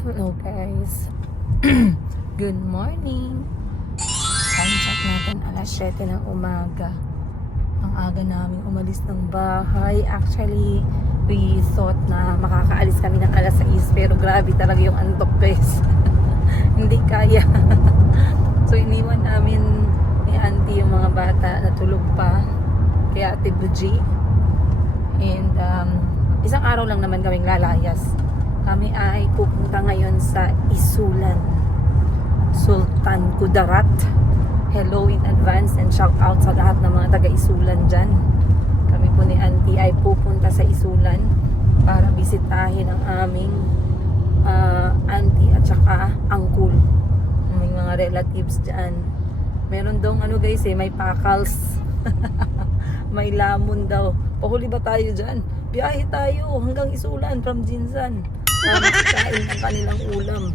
Hello guys. Good morning. Time check natin alas 7 ng umaga. Ang aga namin umalis ng bahay. Actually, we thought na makakaalis kami ng alas 6 pero grabe talaga yung antok guys. Hindi kaya. So iniwan namin ni auntie yung mga bata na tulog pa. Kaya Ate Buji. And isang araw lang naman kaming lalayas. Kami ay pupunta ngayon sa Isulan, Sultan Kudarat. Hello in advance and shout out sa lahat ng mga taga-Isulan dyan. Kami po ni auntie ay pupunta sa Isulan para bisitahin ang aming auntie at saka uncle. May mga relatives dyan. Meron dong ano guys may pakals. May lamon daw. Pahuli ba tayo dyan? Biyahe tayo hanggang Isulan from Jinsan. Kain ng kanilang ulam.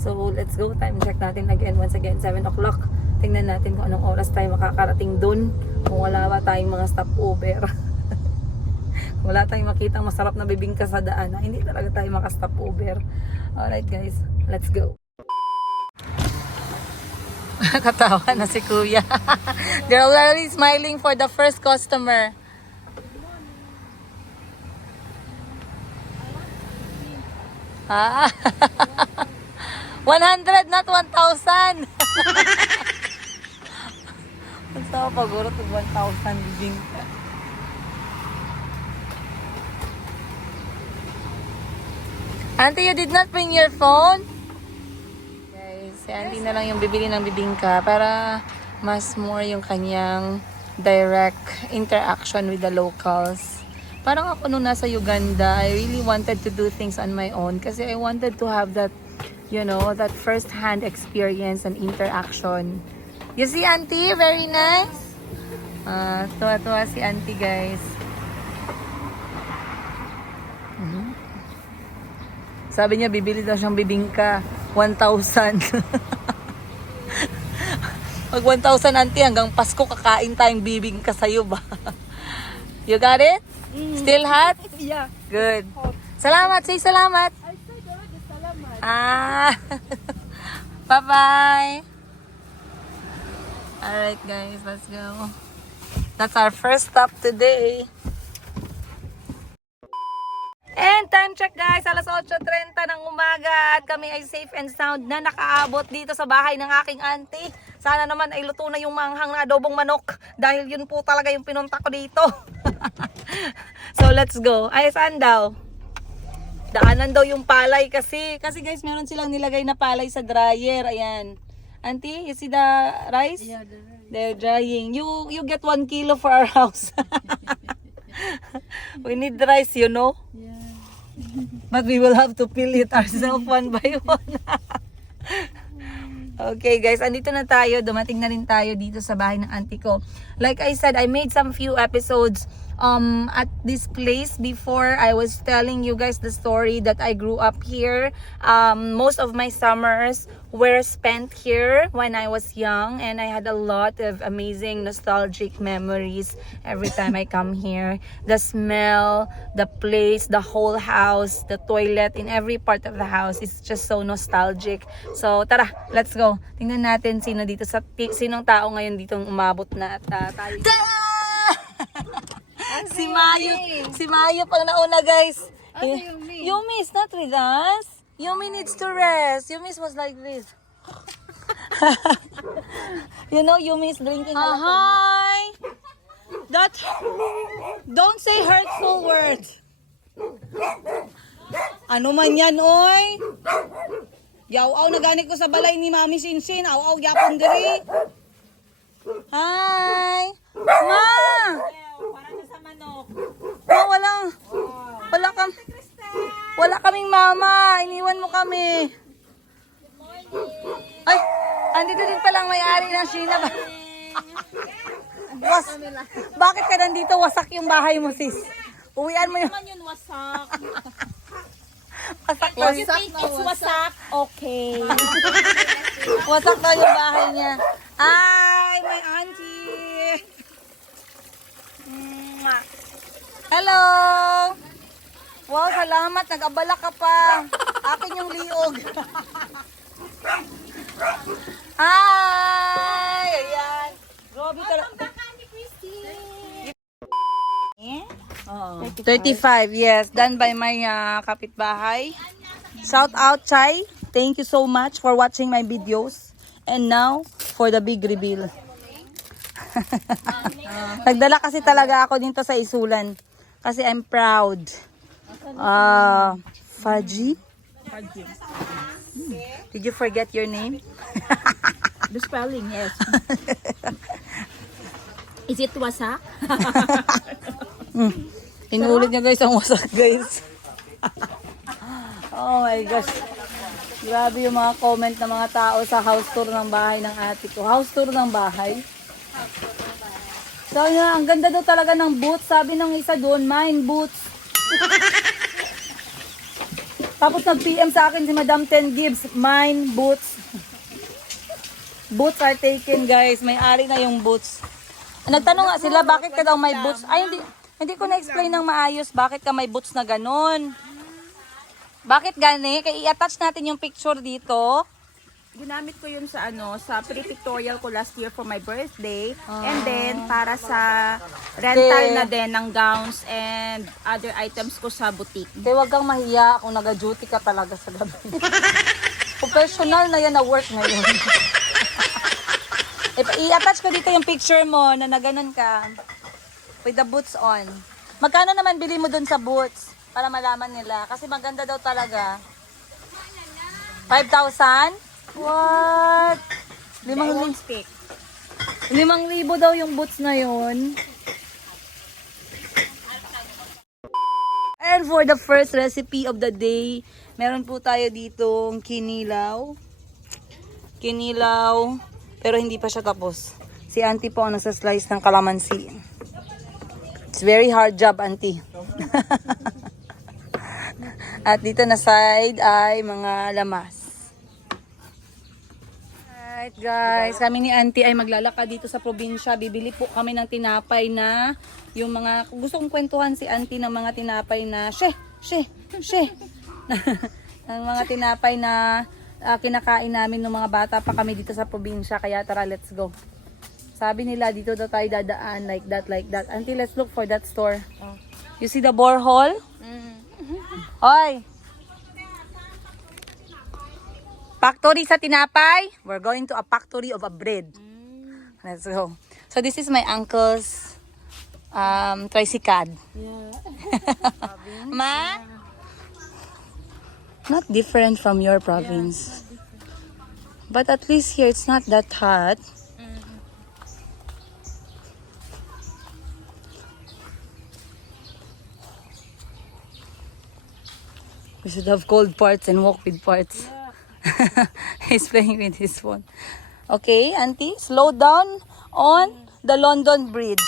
So let's go. Time check natin again. Once again 7 o'clock. Tingnan natin kung anong oras tayo makakarating dun. Kung wala ba tayong mga stopover. Wala tayong makita masarap na bibingka sa daan. Hindi talaga tayo maka-stopover. Alright guys, let's go. Katawa na si Kuya. They're already smiling for the first customer. Ah. 100 not 1,000. Basta ako paguro to 1,000 bibingka. Auntie, you did not bring your phone? Guys, si auntie na lang yung bibili ng bibingka para mas more yung kanyang direct interaction with the locals. Parang ako nung nasa Uganda, I really wanted to do things on my own kasi I wanted to have that, you know, that first-hand experience and interaction. You see, auntie? Very nice. Tuwa-tuwa si auntie, guys. Sabi niya, bibili daw siyang bibingka. 1,000. Pag 1,000, auntie, hanggang Pasko kakain tayong bibingka sa'yo ba? You got it? Still hot? Yeah. Good. Salamat. Say salamat. I said already salamat. Bye-bye. Alright guys, let's go. That's our first stop today. And time check guys, alas 8:30 ng umaga at kami ay safe and sound na nakaabot dito sa bahay ng aking auntie. Sana naman ay luto na yung manghang na adobong manok dahil yun po talaga yung pinunta ko dito. So let's go. Ay, saan daw? Daanan daw yung palay kasi guys meron silang nilagay na palay sa dryer. Ayan. Auntie, you see the rice? Yeah, They're drying. You get 1 kilo for our house. We need rice, you know. yeah. But we will have to peel it ourselves one by one. Okay guys, andito na tayo. Dumating na rin tayo dito sa bahay ng auntie ko. Like I said, I made some few episodes at this place before. I was telling you guys the story that I grew up here. Most of my summers were spent here when I was young, and I had a lot of amazing nostalgic memories every time I come here. The smell, the place, the whole house, the toilet, in every part of the house is just so nostalgic. So tara, let's go. Tingnan natin sinong tao ngayon dito umabot na at tayo. Si Mayo pang nauna guys. Yumi is not with us. Yumi needs to rest. Yumi was like this. You know, Yumi is drinking a lot of... Hi! Don't say hurtful words. Ano man yan, oy? Yaw-aw na ganit ko sa balay ni Mami Sinsin. Aw-aw yapon diri. Hi! Ma! Oh, wala kaming mama. Iniwan mo kami. Ay, andito din palang may-ari ng Sheena ba? Bakit ka nandito? Wasak yung bahay mo, sis. Uwian mo yung... wasak. Wasak If you think it's wasak, okay. Wasak na yung bahay niya. Ay, may auntie. Hello! Wow, salamat. Nag-abala ka pa. Akin yung liog. Hi! Ayan. Grabe ka. Oo. 35, yes. Done by my kapitbahay. Shout out, Chai. Thank you so much for watching my videos. And now, for the big reveal. Nagdala kasi talaga ako dito sa Isulan. Kasi I'm proud. Faji? Did you forget your name? The spelling, yes. Is it wasak? Inulit niya guys ang wasak guys. Oh my gosh. Grabe yung mga comment ng mga tao sa house tour ng bahay ng ate ko. House tour ng bahay. So yun, ang ganda daw talaga ng boots. Sabi ng isa doon, mine boots. Tapos nag-PM sa akin si Madam Ten Gibbs, mine boots. Boots are taken guys. May-ari na yung boots. Nagtanong nga sila, bakit ka daw may boots? Ay, hindi ko na-explain ng maayos bakit ka may boots na ganon. Bakit gani? Kaya i-attach natin yung picture dito. Ginamit ko yun sa sa pre-pictorial ko last year for my birthday. And then, para sa rental na din ng gowns and other items ko sa boutique. Kaya wag kang mahiya kung nag-duty ka talaga sa gabi. Professional na yan na work ngayon. I-attach ko dito yung picture mo na naganon ka with the boots on. Magkano naman bili mo dun sa boots para malaman nila? Kasi maganda daw talaga. 5,000? What? 5,000 daw yung boots na yun. And for the first recipe of the day, meron po tayo ditong kinilaw. Kinilaw, pero hindi pa siya tapos. Si auntie po ang nasa-slice ng kalamansi. It's very hard job, auntie. At dito na side ay mga lamas. Alright guys, kami ni auntie ay maglalakad dito sa probinsya. Bibili po kami ng tinapay na yung mga, gusto kong kwentuhan si auntie ng mga tinapay na ng mga tinapay na kinakain namin ng mga bata pa kami dito sa probinsya. Kaya tara, let's go. Sabi nila dito daw tayo dadaan like that. Auntie, let's look for that store. You see the borehole? Hoy! Factory sa tinapay. We're going to a factory of a bread. Let's go. So this is my uncle's tricycad. Yeah. Ma? Not different from your province. But at least here it's not that hot. We should have cold parts and walk with parts. Yeah. He's playing with his phone. Okay, auntie, slow down on the London Bridge.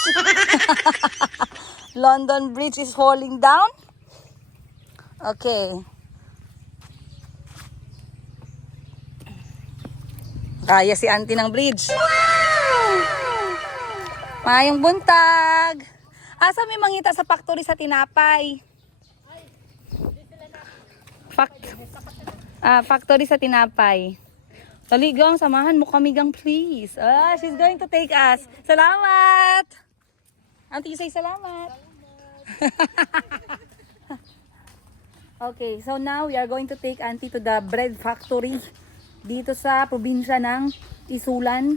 London Bridge is falling down. Okay. Kaya si auntie ng bridge. Mayong buntag. Asa may mangita sa factory sa tinapay? Factory sa tinapay. Dali gang, samahan mo kami gang please. She's going to take us. Salamat! Auntie, say salamat. Okay, so now we are going to take auntie to the bread factory dito sa probinsya ng Isulan.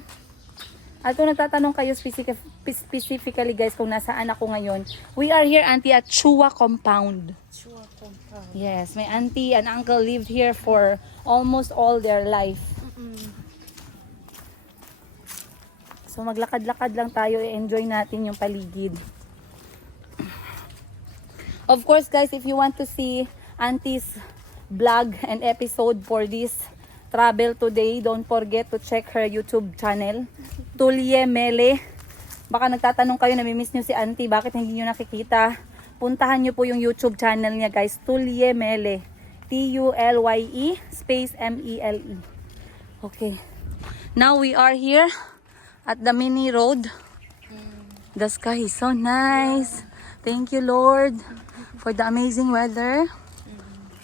At kung nagtatanong kayo specifically guys kung nasaan ako ngayon, we are here auntie at Chua Compound. Chua Compound. Yes, my auntie and uncle lived here for almost all their life. So maglakad-lakad lang tayo, i-enjoy natin yung paligid. Of course guys, if you want to see auntie's vlog and episode for this travel today, don't forget to check her YouTube channel, Tulye Mele. Baka nagtatanong kayo, namimiss nyo si auntie, bakit hindi nyo nakikita? Puntahan nyo po yung YouTube channel niya guys, Tulye Mele. Tulye space MELE. Okay. Now we are here at the mini road. The sky is so nice. Thank you Lord for the amazing weather.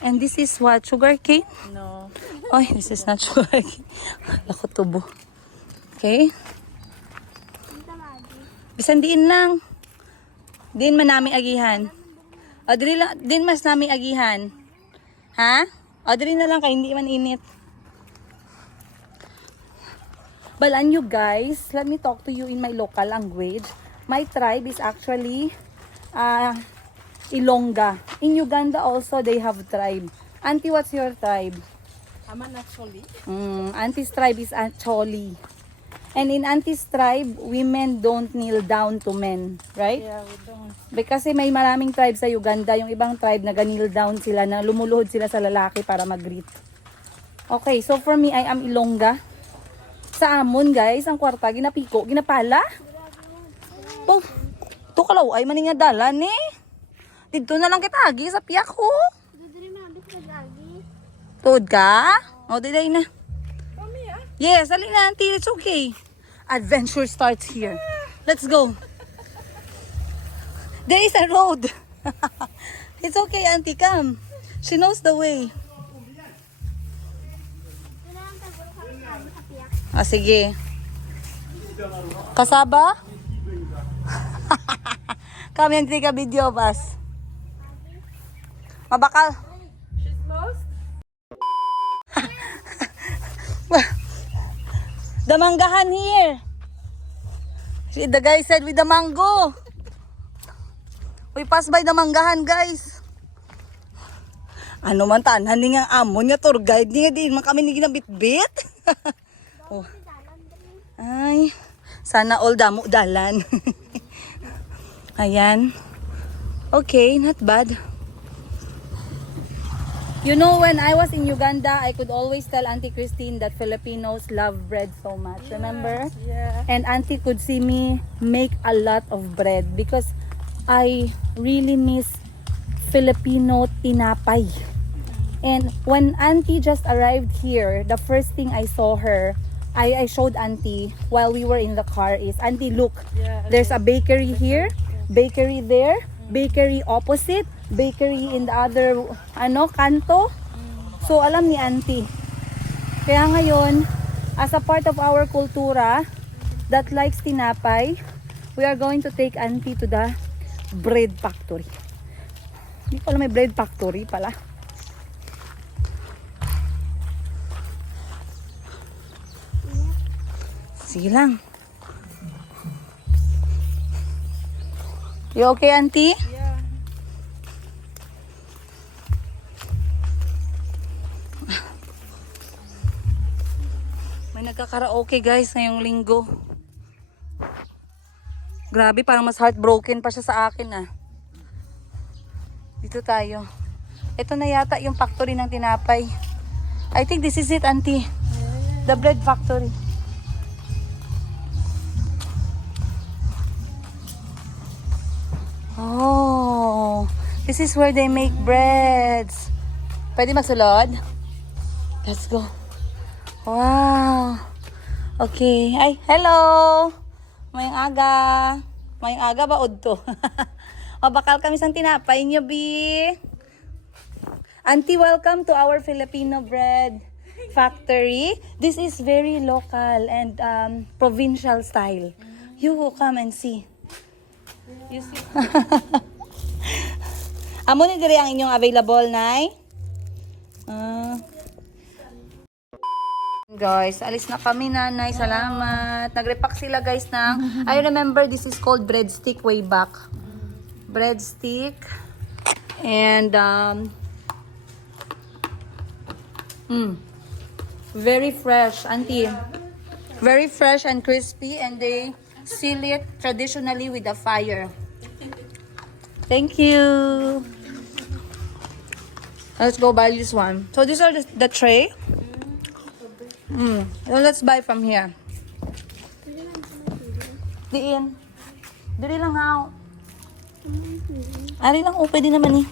And this is what? Sugar cane? No. Oh, this is not sugar cane. Ako tubo. Okay. Bisan diin lang. Diin man namin agihan. O, din mas namin agihan. Ha? O, dili na lang kay hindi man init. Balaan you guys, let me talk to you in my local language. My tribe is actually Ilongga. In Uganda also, they have tribe. Auntie, what's your tribe? Aman actually. Auntie's tribe is Acholi. And in Auntie's tribe, women don't kneel down to men, right? Yeah, we don't. Because may maraming tribe sa Uganda, yung ibang tribe nag-kneel down sila, na lumuluhod sila sa lalaki para mag-greet. Okay, so for me, I am Ilongga. Sa amon, guys, ang kwarta, ginapiko, ginapala. Oh, to kalaw ay maninga dalan eh. Dito na lang kita agi sa piyak ko. Tuod ka? O, diday na. Yes, alin na, auntie, it's okay. Adventure starts here. Let's go. There is a road. It's okay, auntie, come. She knows the way. Ah, sige. Kasaba? Kami ang tika video, bas. Mabakal. She's lost? The manggahan here. The guy said with the mango. We pass by the manggahan, guys. Ano man tanan ni nga amon nga tour guide niya din man kami ni ginabitbit. Oh. Ay, sana all damo dalan. Ayan. Okay, not bad. You know, when I was in Uganda, I could always tell Auntie Christine that Filipinos love bread so much. Remember? Yeah. And Auntie could see me make a lot of bread because I really miss Filipino tinapay. And when Auntie just arrived here, the first thing I saw her, I showed Auntie while we were in the car is, Auntie, look, Yeah, there's a bakery here, bakery there, bakery opposite, bakery in the other kanto. So alam ni Auntie. Kaya ngayon, as a part of our kultura that likes tinapay, we are going to take Auntie to the bread factory. Hindi ko alam may bread factory pala. Sige lang. You okay, Auntie? Yeah. May nagkakaraoke guys ngayong linggo. Grabe, parang mas heartbroken pa siya sa akin ah. Dito tayo. Ito na yata yung factory ng tinapay. I think this is it, Auntie. The bread factory. Oh, this is where they make breads. Pwede magsulod? Let's go. Wow. Okay. Ay, hello. Mayang aga. Mayang aga ba udto? O bakal kami sang tinapay niyo, bi. Auntie, welcome to our Filipino bread factory. This is very local and provincial style. You come and see. You see? Amo ni diri ang inyong available, nay? Guys, alis na kami, nanay. Salamat. Nagrepack sila, guys, ng I remember this is called breadstick way back. Breadstick. And very fresh, Auntie. Very fresh and crispy, and they seal it traditionally with a fire. Thank you. Let's go buy this one. So these are the tray. So let's buy from here. Diin. Dili lang ha. Ari lang, pwede naman eh.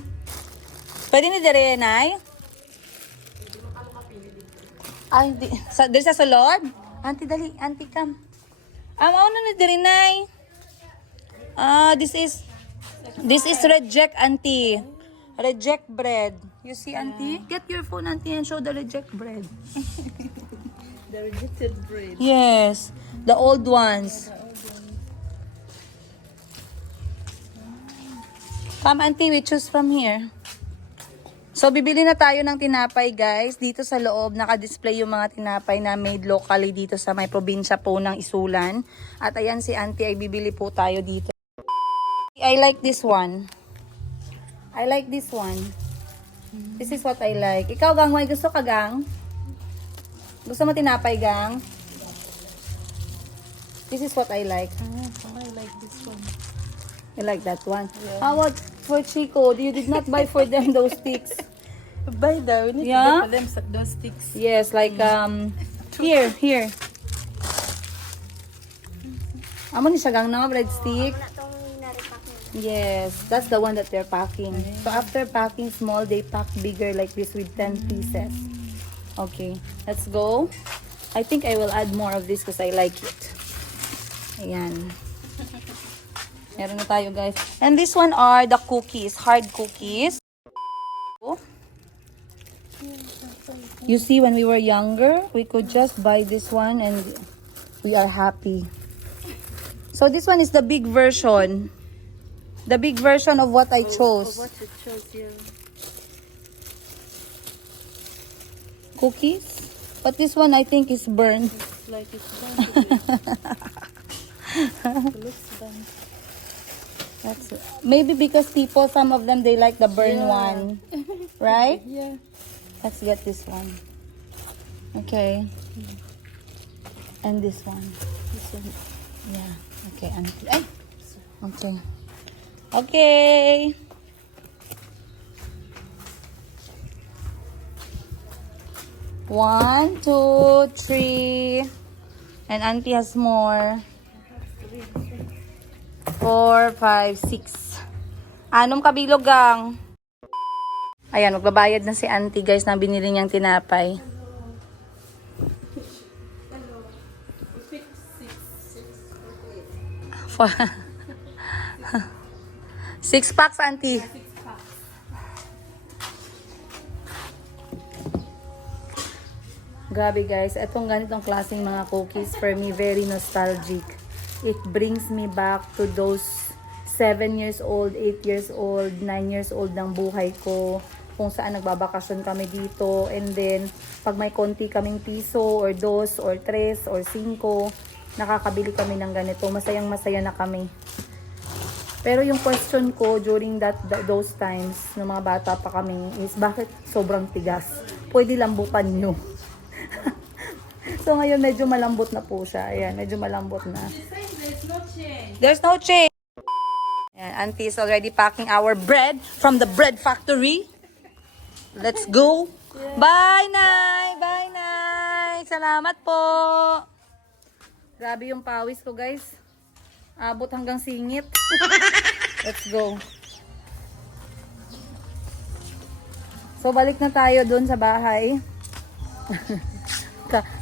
Pwede ni dire, nay? Ay, dili sa sulod? Auntie, dali. Auntie, come. Ano na diri, nay? This is reject, Auntie. Reject bread. You see, auntie? Get your phone, auntie, and show the reject bread. The rejected bread. Yes, the old ones. Come, auntie, we choose from here. So, bibili na tayo ng tinapay, guys. Dito sa loob, naka-display yung mga tinapay na made locally dito sa may probinsya po ng Isulan. At ayan, si auntie ay bibili po tayo dito. I like this one. I like this one. This is what I like. Ikaw, Gang, may gusto ka, Gang? Gusto mo tinapay, Gang? This is what I like. I like this one. You like that one? Yeah. How about for Chico? You did not buy for them those sticks. Buy daw. We need Yeah? to get for them those sticks. Yes, like here. Amo ni siya Gang na breadstick. Yes, that's the one that they're packing. So after packing small, they pack bigger like this with 10 pieces. Okay, let's go. I think I will add more of this because I like it. Ayan. Meron na tayo, guys. And this one are the cookies, hard cookies. You see, when we were younger, we could just buy this one and we are happy. So this one is the big version. The big version of what I chose. What you chose, yeah. Cookies. But this one I think is burned. It's like it's done to be. It looks done. That's maybe because people, some of them, they like the burn one. Right? Yeah. Let's get this one. Okay. And this one. This one. Yeah. Okay. Ay! Okay. Okay. One, two, three. And auntie has more. 4, 5, 6. Anong kabilog, Gang? Ayan, magbabayad na si auntie, guys, na binili niyang tinapay. Six packs, auntie. Grabe, guys. Itong ganitong klaseng mga cookies, for me, very nostalgic. It brings me back to those 7 years old, 8 years old, 9 years old ng buhay ko. Kung saan nagbabakasyon kami dito. And then, pag may konti kaming piso, or 2, or 3, or 5, nakakabili kami ng ganito. Masayang masaya na kami. Pero yung question ko during those times, ng mga bata pa kami, is bakit sobrang tigas? Pwede lambutan nyo. So ngayon medyo malambot na po siya. Ayan, medyo malambot na. There's no change. There's no change. Ayan, auntie is already packing our bread from the bread factory. Let's go. Yeah. Bye, Nay! Bye, Nay! Salamat po! Grabe yung pawis ko, guys. Abot hanggang singit. Let's go. So, balik na tayo dun sa bahay.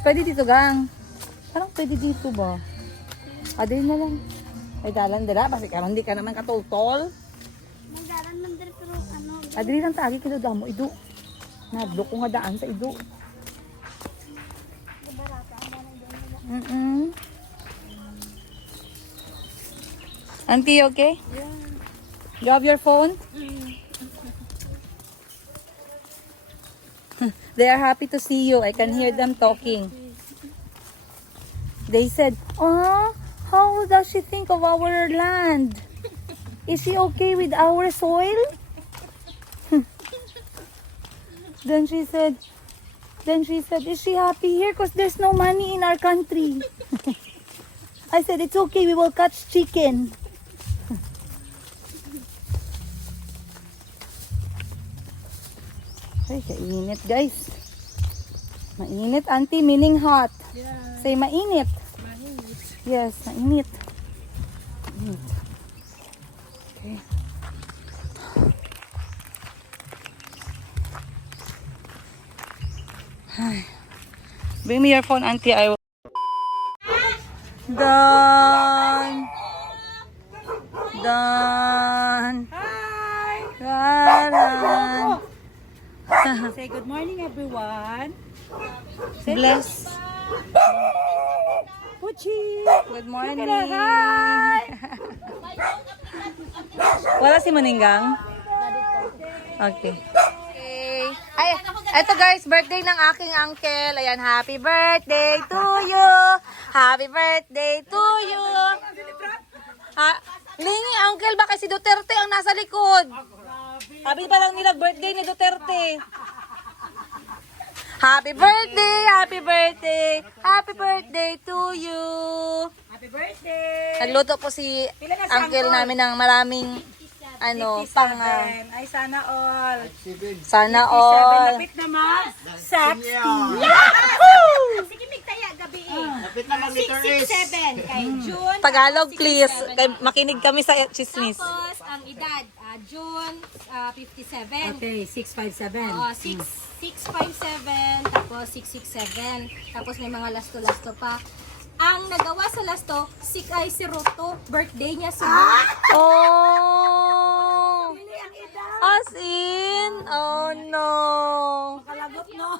Pwede dito, Gang. Parang pwede dito ba? Adil na lang. Ay, dalan dila. Kasi karon di ka naman katultol. Magdaran man diri pero ano. Adil lang tagi kilo damo ido. Nadlo ko nga daan sa ido. Auntie, okay? Yeah. You have your phone? They are happy to see you. I can hear them talking. They said, "Oh, how does she think of our land? Is she okay with our soil?" Then she said, "Is she happy here? Because there's no money in our country." I said, "It's okay. We will catch chicken." Ay, kainit, guys. Mainit, auntie, meaning hot. Yeah. Say mainit. Mainit. Yes, mainit. Mainit. Okay. Ay. Bring me your phone, auntie. I will. Done. Done. Hi. Done. Say good morning, everyone. Bless. Puchi! Good morning. Wala si Maninggang? Okay. Ay, eto guys, birthday ng aking uncle. Ayan, happy birthday to you. Happy birthday to you. Lingi, uncle, baka si Duterte ang nasa likod. Sabi pa lang nila, birthday ni Duterte. Happy birthday, happy birthday, happy birthday to you. Happy birthday! Nagluto po si uncle namin ng maraming pang Ay, sana all. sana 7 all. lapit na mag 60. Sige, migtaya gabi eh. Lapit na mag-literis. 7 kay June. Tagalog please. Makinig kami sa chismis. Tapos, ang edad, June 57. Okay, 657. 657, tapos 667. Tapos may mga lasto-lasto pa. Ang nagawa sa lasto, ay si Roto. Birthday niya si Roto. Oh! As in? Oh no! Kalagot, no?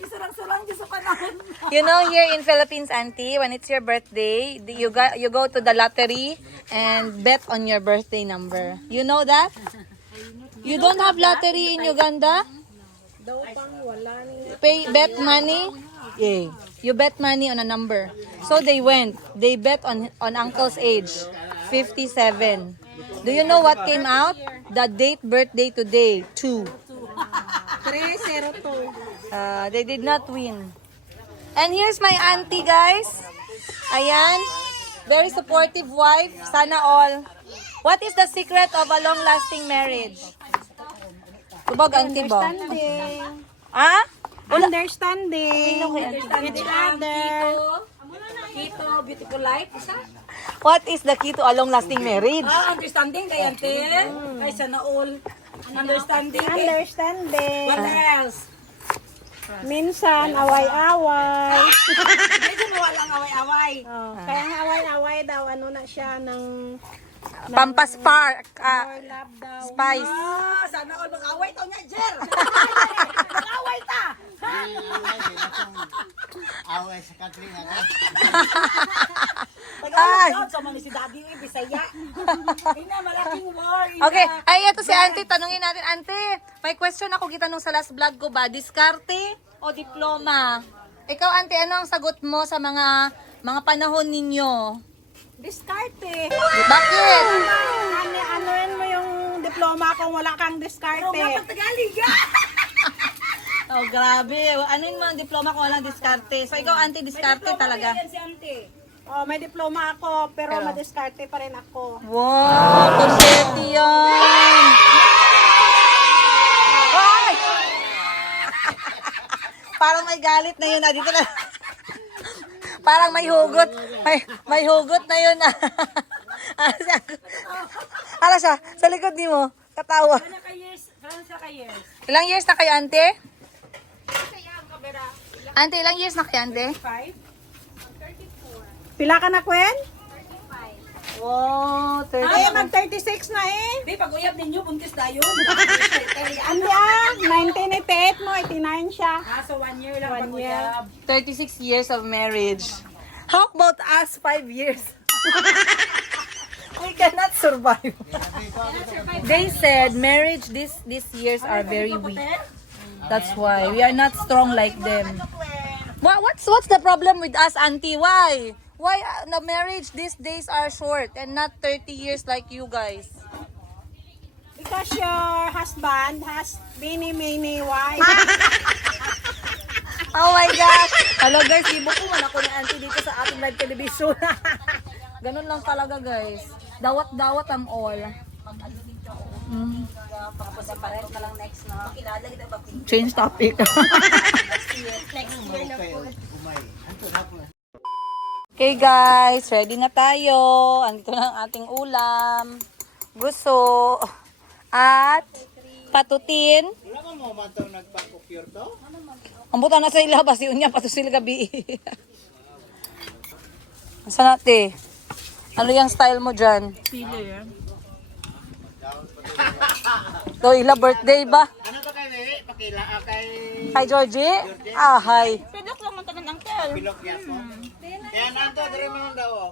Isarang-sarang dyan sa panahon. You know, here in Philippines, auntie, when it's your birthday, you go to the lottery and bet on your birthday number. You know that? You don't have lottery in Uganda? Bet money? Yeah. You bet money on a number. So they went. They bet on uncle's age, 57. Do you know what came out? The date birthday today, 2. 302. They did not win. And here's my auntie, guys. Ayan. Very supportive wife. Sana all. What is the secret of a long-lasting marriage? Subog, auntie ba? Ah? Understanding. Understanding. Each other. Kito, beautiful life. Isa? What is the key to a long-lasting marriage? Understanding kay ante. Ay, sana all. Understanding. Understanding. What else? Minsan, away-away. Medyo mawalang away-away. Kaya ang away-away daw, ano na siya, ng Pampaspark. love daw. Spice. Sana all mag-away to niya, Jer. Mag-away ta. Away sa country nga. Ay. Sa mga si Daddy, Bisaya. Ina, malaking war. Okay. Ay, ito si auntie. Tanungin natin, auntie. May question ako gitanong sa last vlog ko ba? Diskarte o diploma? Ikaw, auntie, ano ang sagot mo sa mga panahon ninyo? Diskarte. Bakit? Anuin mo yung diploma kung wala kang diskarte. Tagalog. Oh, grabe. Ano yung mga diploma ko walang diskarte? So, ikaw, auntie, diskarte talaga. Yan si Ante. Oh, may diploma ako, pero madiskarte pa rin ako. Wow, konserte yan. Ay! Parang may galit na yun. Dito na. Parang may hugot. May hugot na yun. Ano siya? Sa likod ni mo. Katawa. Ilang years na kayo, ante? Ante, ilang years na kayo, ante? Pila ka na, Gwen? Wow, 30. Ay, mag-36 na eh. Di, pag-uyab ninyo, buntis tayo. Ano 1988 mo, 89 siya. So 1 year lang 1 year. pag-uyab. 36 years of marriage. How about us 5 years? We cannot survive. They said marriage these years are very weak. That's why we are not strong like them. What's the problem with us, auntie? Why the marriage these days are short and not 30 years like you guys? Because your husband has many wives. Oh my gosh! Hello guys, libo ko man ako ni auntie dito sa ating live television. Ganun lang talaga guys. Dawat-dawat am all. Change topic. Okay guys, ready na tayo. Andito na ang ating ulam. Gusto at patutin. Wala ka mo man itong nagpa-procure to? Ang buta na sa ilabas, yun niya, patusil gabi. Saan natin? Ano yung style mo dyan? Pili yan. Ito, ila birthday ba? Ano to kayo eh? kila kay Hi, Georgie. Ah, hi. Pilok lang man tanan uncle. Pilok niya po. Kaya nanto dire man daw. Oh.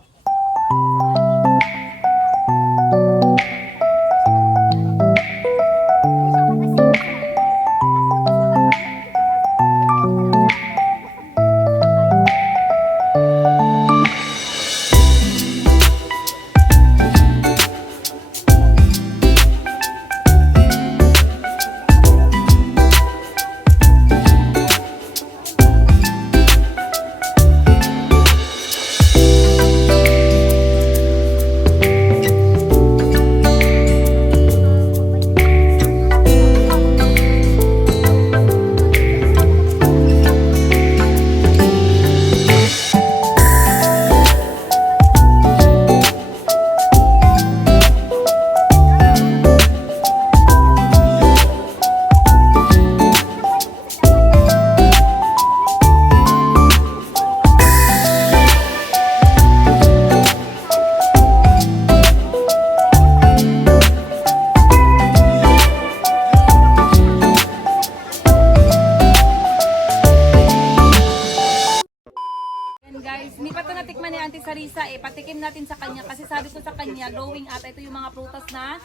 Yan guys, hindi pa ito natikman ni Auntie Sarisa eh. Patikim natin sa kanya kasi sabi ko sa kanya, growing up, ito yung mga prutas na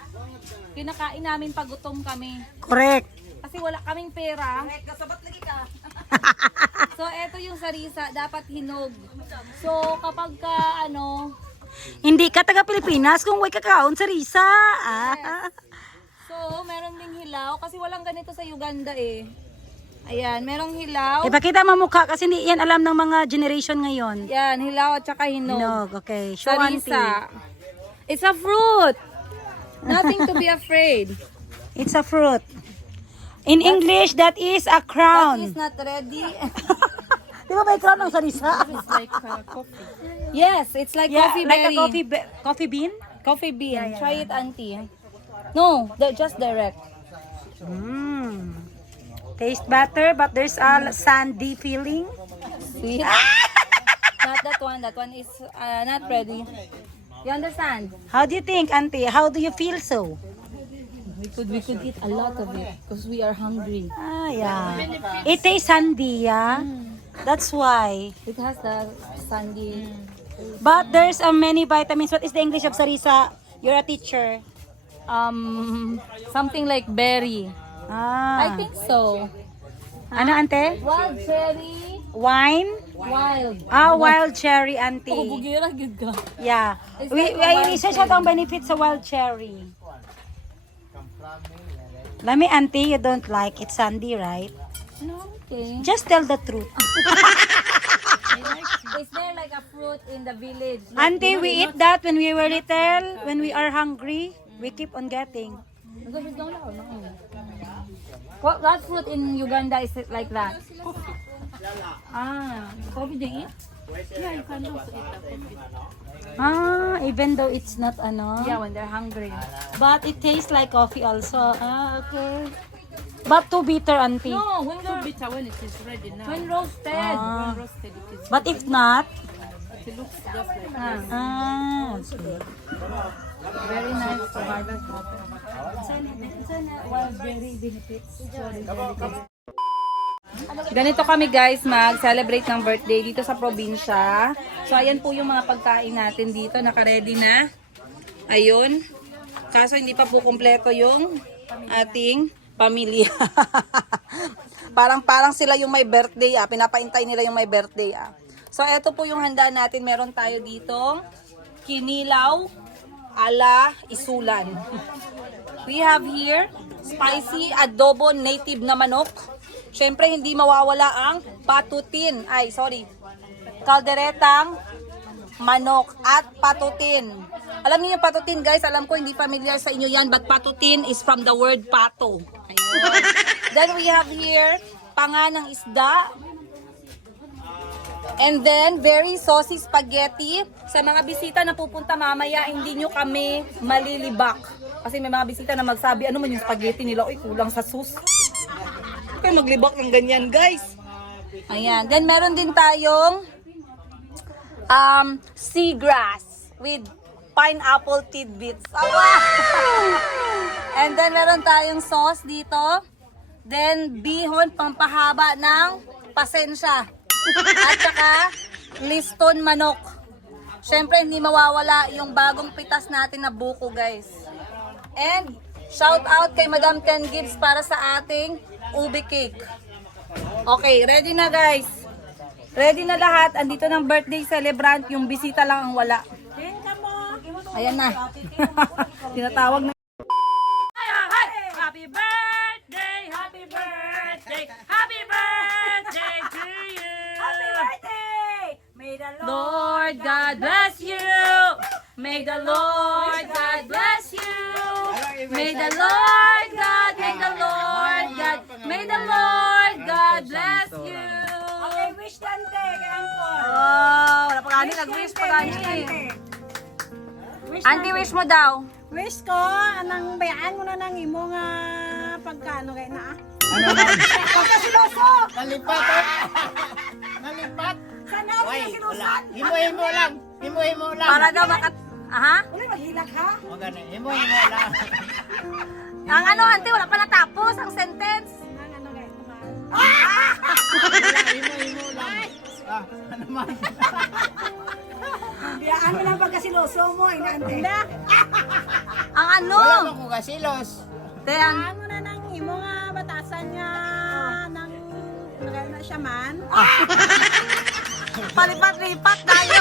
kinakain namin pag gutom kami. Correct. Kasi wala kaming pera. Kasabat lagi ka. So, ito yung sarisa, dapat hinog. So, kapag ka, Hindi ka taga Pilipinas kung way kakaon sa Risa. Ah. so, meron ding hilaw. Kasi walang ganito sa Uganda eh. Ayan, merong hilaw. Ipakita mo mukha kasi hindi yan alam ng mga generation ngayon. Yan, hilaw at saka hinog. Nog, okay. Show auntie. Sarisa. It's a fruit. Nothing to be afraid. It's a fruit. In English, that is a That crown. is not ready. Di ba may crown ng Sarisa? Yes, it's like coffee like berry. a coffee bean? Coffee bean. Try it, auntie. No, just direct. Mm. Taste better, but there's a sandy feeling. Sweet. Not that one. That one is not ready. You understand? How do you think, auntie? How do you feel so? We could eat a lot of it because we are hungry. Ah, yeah. It tastes sandy, yeah? That's why. It has the sandy. But there's many vitamins. What is the English of Sarisa? You're a teacher. Something like berry. Ah. I think so. Ano, ante? Wild cherry. Wine? Wild. Ah, wild cherry, Oh, auntie. bugira gid ka. Yeah. It's We like a wild research ang benefits sa wild cherry. Lami, auntie, you don't like it sandy, right? No, okay. Just tell the truth. Is there like a fruit in the village? Auntie, we eat that when we were little. When we are hungry, we keep on getting. What that fruit in Uganda is it like that? Coffee they eat? Yeah, you can also eat the coffee. Ah, even though it's not ano. Yeah, when they're hungry. But it tastes like coffee also. Ah, okay. But too bitter, auntie. No, when they're Bitter when it is ready now. when roasted. Ah. Roasted it is. But if not, It looks just like ah, okay. Very nice to harvest. Ganito kami guys mag-celebrate ng birthday dito sa probinsya. So ayan po yung mga pagkain natin dito, naka-ready na. Ayun. Kaso hindi pa po kumpleto yung ating pamilya. parang sila yung may birthday pinapaintay nila yung may birthday So eto po yung handa natin. Meron tayo ditong kinilaw ala isulan. We have here spicy adobo native na manok. Syempre hindi mawawala ang patutin. Kalderetang manok at patutin. Alam niyo yung patutin guys, alam ko hindi familiar sa inyo yan, but patutin is from the word pato. Ayun. Then we have here panga ng isda. And then, very saucy spaghetti. Sa mga bisita na pupunta mamaya, hindi nyo kami malilibak. Kasi may mga bisita na magsabi, ano man yung spaghetti nila? Uy, kulang sa sauce. Kaya maglibak ng ganyan, guys. Ayan. Then, meron din tayong seagrass with pineapple tidbits. Wow! And then, meron tayong sauce dito. Then, bihon, pampahaba ng pasensya. At saka, liston manok. Siyempre, hindi mawawala yung bagong pitas natin na buko, guys. And, shout out kay Madam Ten Gibbs para sa ating ube cake. Okay, ready na guys. Ready na lahat. Andito ng birthday celebrant. Yung bisita lang ang wala. Ayan na. Tinatawag na. Happy birthday, happy birthday, happy birthday to you. Happy birthday! May the Lord God bless you. May the Lord God bless you. May the Lord God, may the Lord God, may the Lord God bless you. Okay, wish Dante kay Uncle. Oh, wala pa gani. Nag-wish pa gani. Auntie, wish mo daw. Wish ko, anang bayaan mo na ng imo nga pagkano kay na. Nalipat oh. Nalipat. Sana Uy, wala. Himo-himo lang. Himo-himo lang. Para daw makat... Aha? Ulit maghilak ha? O ganun. Himo-himo lang. Ang ano, auntie, wala pa natapos ang sentence. Ang ano kay tumal. Himo-himo lang. Ah, ano man. Bayaan mo lang pagkasiloso mo, inaante. Ang ano? Wala mo ko kasilos. Ten. Bayaan mo na ng imo nga batasan nga ng nagay na siya man. Palipat-lipat tayo.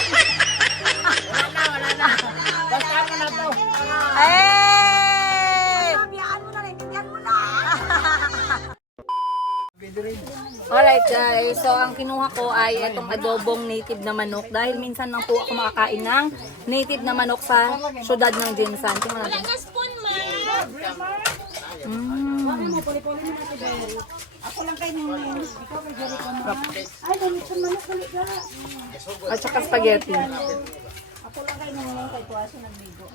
Wala na. Basta mo na to. Hey! Bayaan mo na, naintindihan mo na. Alright guys, so ang kinuha ko ay itong adobong native na manok dahil minsan lang po ako makakain ng native na manok sa syudad ng Jinsan. Tingnan natin. Ako lang kay Nini. Ikaw kay Jericho mo. Ay, damit sa manok ulit ka. At saka spaghetti. Ako lang kay Nini kay Tuwa siya nagbigo.